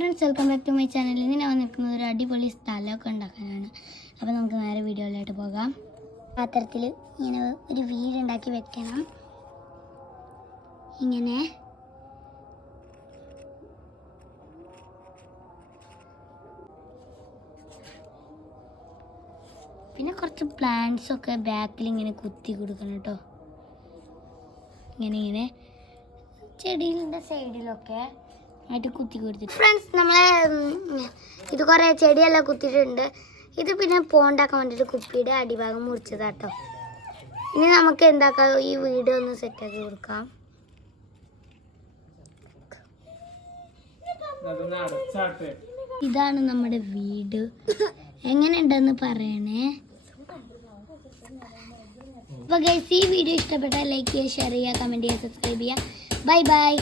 Friends, welcome back to my channel. ഇന്ന് ഞാൻ വന്നിരിക്കുന്നത് ഒരു അടിപൊളി സ്ഥലമൊക്കെ ഉണ്ടാക്കാനാണ്. അപ്പോൾ നമുക്ക് നേരെ വീഡിയോയിലോട്ട് പോകാം. പാത്രത്തിൽ ഇങ്ങനെ ഒരു വീടുണ്ടാക്കി വെക്കണം. ഇങ്ങനെ പിന്നെ കുറച്ച് പ്ലാന്റ്സൊക്കെ ബാക്കിൽ ഇങ്ങനെ കുത്തി കൊടുക്കണം കേട്ടോ. ഇങ്ങനെ ചെടികളുടെ സൈഡിലൊക്കെ ആയിട്ട് കുത്തി കൊടുത്തിട്ട് ഫ്രണ്ട്സ്, നമ്മളെ ഇത് കുറേ ചെടിയെല്ലാം കുത്തിയിട്ടുണ്ട്. ഇത് പിന്നെ പോണ്ടാക്കാൻ വേണ്ടിയിട്ട് കുപ്പിയുടെ അടിഭാഗം മുറിച്ചതാട്ടോ. ഇനി നമുക്ക് എന്താക്കാം, ഈ വീട് ഒന്ന് സെറ്റാക്കി കൊടുക്കാം. ഇതാണ് നമ്മുടെ വീട്. എങ്ങനെയുണ്ടെന്ന് പറയണേ. അപ്പോൾ ഗൈസ്, ഈ വീഡിയോ ഇഷ്ടപ്പെട്ടാൽ ലൈക്ക് ചെയ്യുക, ഷെയർ ചെയ്യുക, കമൻറ്റ് ചെയ്യുക, സബ്സ്ക്രൈബ് ചെയ്യുക. Bye bye.